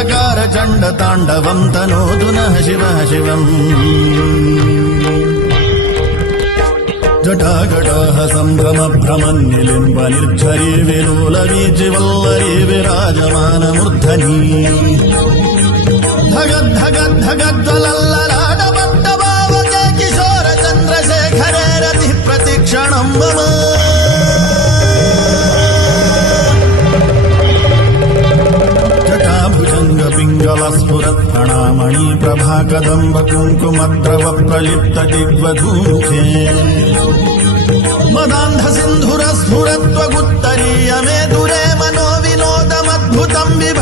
चकार चण्ड ताण्डवम् तनोतु नः शिवः शिवम् जटाजटाः सम्भ्रमभ्रमन्निलिम्ब निर्झरी विलोलवीचिवल्लरी विराजमानमूर्धनी धगद्धगद्धगज्ज्वलल्ललाटपट्टभावके किशोर चन्द्रशेखरे रतिः प्रतिक्षणम् मम जटाभुजङ्ग पिङ्गलस्फुरत् प्रणामणि प्रभाकदम्ब कुङ्कुमद्रव प्रलिप्त दिग्वधूमुखे मदान्ध सिन्धुरस्फुरत्वगुत्तरीयमे दुरे मनो विनोदमद्भुतम् विभ